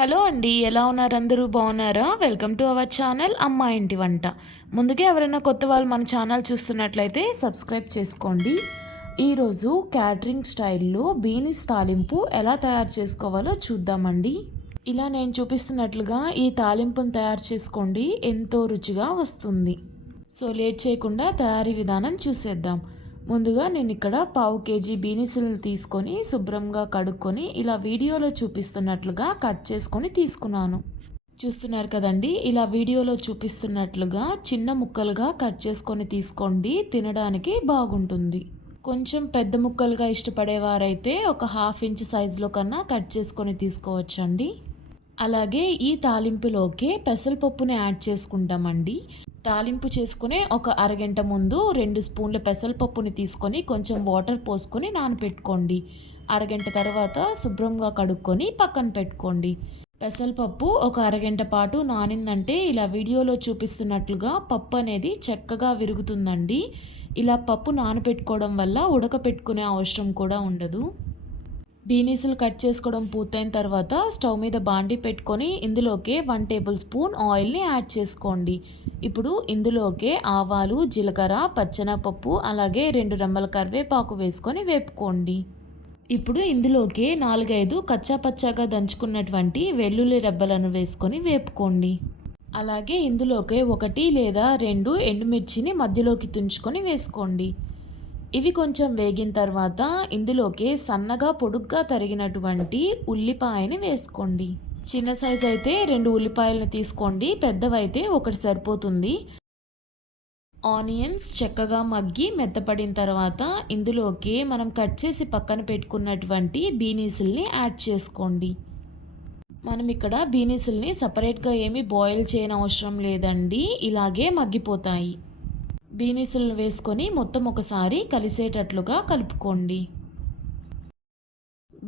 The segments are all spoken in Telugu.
హలో అండి ఎలా ఉన్నారు అందరూ? బాగున్నారా? వెల్కమ్ టు అవర్ ఛానల్ అమ్మ ఇంటి వంట. ముందుగా ఎవరైనా కొత్త వాళ్ళు మన ఛానల్ చూస్తున్నట్లయితే సబ్స్క్రైబ్ చేసుకోండి. ఈరోజు క్యాటరింగ్ స్టైల్లో బీనిస్ తాలింపు ఎలా తయారు చేసుకోవాలో చూద్దామండి. ఇలా నేను చూపిస్తున్నట్లుగా ఈ తాలింపును తయారు చేసుకోండి ఎంతో రుచిగా వస్తుంది. సో లేట్ చేయకుండా తయారీ విధానం చూసేద్దాం. ముందుగా నేను ఇక్కడ పావు కేజీ బీనిసులను తీసుకొని శుభ్రంగా కడుక్కొని ఇలా వీడియోలో చూపిస్తున్నట్లుగా కట్ చేసుకొని తీసుకున్నాను. చూస్తున్నారు కదండి ఇలా వీడియోలో చూపిస్తున్నట్లుగా చిన్న ముక్కలుగా కట్ చేసుకొని తీసుకోండి తినడానికి బాగుంటుంది. కొంచెం పెద్ద ముక్కలుగా ఇష్టపడేవారైతే ఒక హాఫ్ ఇంచ్ సైజులో కన్నా కట్ చేసుకొని తీసుకోవచ్చండి. అలాగే ఈ తాలింపులోకే పెసరపప్పుని యాడ్ చేసుకుంటామండి. తాలింపు చేసుకుని ఒక అరగంట ముందు రెండు స్పూన్ల పెసరపప్పుని తీసుకొని కొంచెం వాటర్ పోసుకొని నానపెట్టుకోండి. అరగంట తర్వాత శుభ్రంగా కడుక్కొని పక్కన పెట్టుకోండి. పెసరపప్పు ఒక అరగంట పాటు నానిందంటే ఇలా వీడియోలో చూపిస్తున్నట్లుగా పప్పు అనేది చక్కగా విరుగుతుందండి. ఇలా పప్పు నానపెట్టుకోవడం వల్ల ఉడకపెట్టుకునే అవసరం కూడా ఉండదు. బీనీసులు కట్ చేసుకోవడం పూర్తయిన తర్వాత స్టవ్ మీద బాండి పెట్టుకొని ఇందులోకే వన్ టేబుల్ స్పూన్ ఆయిల్ని యాడ్ చేసుకోండి. ఇప్పుడు ఇందులోకే ఆవాలు జీలకర్ర పచ్చనపప్పు అలాగే రెండు రెమ్మల కరివేపాకు వేసుకొని వేపుకోండి. ఇప్పుడు ఇందులోకి నాలుగైదు కచ్చా పచ్చాగా దంచుకున్నటువంటి వెల్లుల్లి రెబ్బలను వేసుకొని వేపుకోండి. అలాగే ఇందులోకి ఒకటి లేదా రెండు ఎండుమిర్చిని మధ్యలోకి తుంచుకొని వేసుకోండి. ఇవి కొంచెం వేగిన తర్వాత ఇందులోకి సన్నగా పొడుగ్గా తరిగినటువంటి ఉల్లిపాయని వేసుకోండి. చిన్న సైజ్ అయితే రెండు ఉల్లిపాయలను తీసుకోండి పెద్దవైతే ఒకటి సరిపోతుంది. ఆనియన్స్ చక్కగా మగ్గి మెత్తపడిన తర్వాత ఇందులోకి మనం కట్ చేసి పక్కన పెట్టుకున్నటువంటి బీనీసుల్ని యాడ్ చేసుకోండి. మనం ఇక్కడ బీనీసుల్ని సపరేట్గా ఏమీ బాయిల్ చేయని అవసరం లేదండి ఇలాగే మగ్గిపోతాయి. బీనీసులను వేసుకొని మొత్తం ఒకసారి కలిసేటట్లుగా కలుపుకోండి.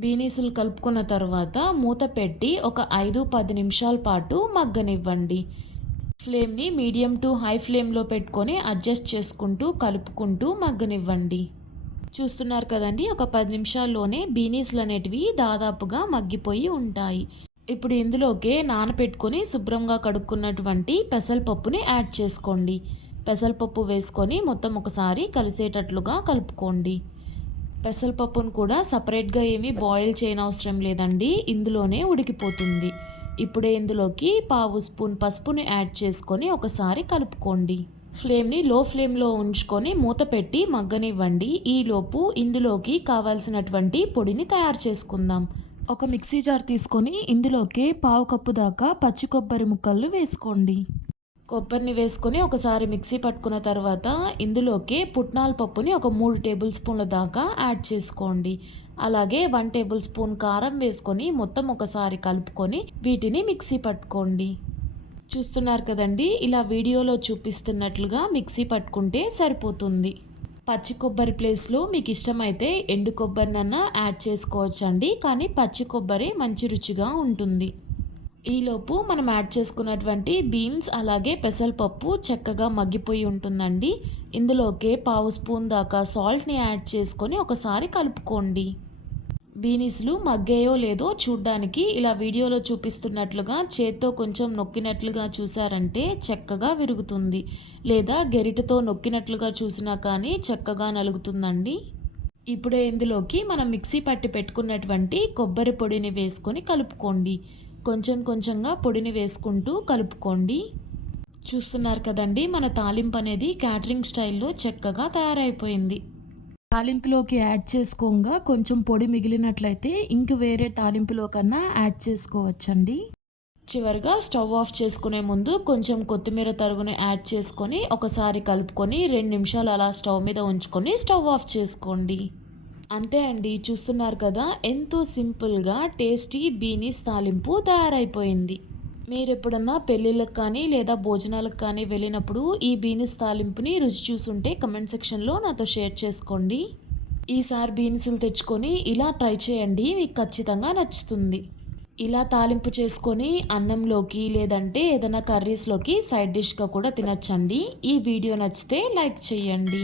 బీనీసులు కలుపుకున్న తర్వాత మూత పెట్టి ఒక ఐదు పది నిమిషాల పాటు మగ్గనివ్వండి. ఫ్లేమ్ని మీడియం టు హై ఫ్లేమ్లో పెట్టుకొని అడ్జస్ట్ చేసుకుంటూ కలుపుకుంటూ మగ్గనివ్వండి. చూస్తున్నారు కదండి ఒక పది నిమిషాల్లోనే బీనీస్లు అనేటివి దాదాపుగా మగ్గిపోయి ఉంటాయి. ఇప్పుడు ఇందులోకే నానపెట్టుకొని శుభ్రంగా కడుక్కున్నటువంటి పెసరపప్పుని యాడ్ చేసుకోండి. పెసరపప్పు వేసుకొని మొత్తం ఒకసారి కలిసేటట్లుగా కలుపుకోండి. పెసరపప్పును కూడా సపరేట్గా ఏమీ బాయిల్ చేయనవసరం లేదండి. ఇందులోనే ఉడికిపోతుంది. ఇప్పుడే ఇందులోకి పావు స్పూన్ పసుపుని యాడ్ చేసుకొని ఒకసారి కలుపుకోండి. ఫ్లేమ్ని లో ఫ్లేమ్లో ఉంచుకొని మూత పెట్టి మగ్గనివ్వండి. ఈలోపు ఇందులోకి కావాల్సినటువంటి పొడిని తయారు చేసుకుందాం. ఒక మిక్సీ జార్ తీసుకొని ఇందులోకి పావు కప్పు దాకా పచ్చి కొబ్బరి ముక్కలు వేసుకోండి. కొబ్బరిని వేసుకొని ఒకసారి మిక్సీ పట్టుకున్న తర్వాత ఇందులోకి పుట్నాల పప్పుని ఒక మూడు టేబుల్ స్పూన్ల దాకా యాడ్ చేసుకోండి. అలాగే వన్ టేబుల్ స్పూన్ కారం వేసుకొని మొత్తం ఒకసారి కలుపుకొని వీటిని మిక్సీ పట్టుకోండి. చూస్తున్నారు కదండి ఇలా వీడియోలో చూపిస్తున్నట్లుగా మిక్సీ పట్టుకుంటే సరిపోతుంది. పచ్చి కొబ్బరి ప్లేస్లో మీకు ఇష్టమైతే ఎండు కొబ్బరినన్నా యాడ్ చేసుకోవచ్చండి కానీ పచ్చి కొబ్బరి మంచి రుచిగా ఉంటుంది. ఈలోపు మనం యాడ్ చేసుకున్నటువంటి బీన్స్ అలాగే పెసరపప్పు చక్కగా మగ్గిపోయి ఉంటుందండి. ఇందులోకే పావు స్పూన్ దాకా సాల్ట్ని యాడ్ చేసుకొని ఒకసారి కలుపుకోండి. బీనీస్లు మగ్గాయో లేదో చూడ్డానికి ఇలా వీడియోలో చూపిస్తున్నట్లుగా చేత్తో కొంచెం నొక్కినట్లుగా చూసారంటే చక్కగా విరుగుతుంది. లేదా గెరిటతో నొక్కినట్లుగా చూసినా కానీ చక్కగా నలుగుతుందండి. ఇప్పుడే ఇందులోకి మనం మిక్సీ పట్టి పెట్టుకున్నటువంటి కొబ్బరి పొడిని వేసుకొని కలుపుకోండి. కొంచెం కొంచెంగా పొడిని వేసుకుంటూ కలుపుకోండి. చూస్తున్నారు కదండి మన తాలింపు అనేది క్యాటరింగ్ స్టైల్లో చక్కగా తయారైపోయింది. తాలింపులోకి యాడ్ చేసుకోగా కొంచెం పొడి మిగిలినట్లయితే ఇంక వేరే తాలింపులో కన్నా యాడ్ చేసుకోవచ్చండి. చివరిగా స్టవ్ ఆఫ్ చేసుకునే ముందు కొంచెం కొత్తిమీర తరుగుని యాడ్ చేసుకొని ఒకసారి కలుపుకొని రెండు నిమిషాలు అలా స్టవ్ మీద ఉంచుకొని స్టవ్ ఆఫ్ చేసుకోండి. అంతే అండి చూస్తున్నారు కదా ఎంతో సింపుల్గా టేస్టీ బీనీస్ తాలింపు తయారైపోయింది. మీరు ఎప్పుడన్నా పెళ్ళిళ్ళకి కానీ లేదా భోజనాలకు కానీ వెళ్ళినప్పుడు ఈ బీనీస్ తాలింపుని రుచి చూసుంటే కమెంట్ సెక్షన్లో నాతో షేర్ చేసుకోండి. ఈసారి బీన్సులు తెచ్చుకొని ఇలా ట్రై చేయండి మీకు ఖచ్చితంగా నచ్చుతుంది. ఇలా తాలింపు చేసుకొని అన్నంలోకి లేదంటే ఏదైనా కర్రీస్లోకి సైడ్ డిష్గా కూడా తినచ్చండి. ఈ వీడియో నచ్చితే లైక్ చేయండి.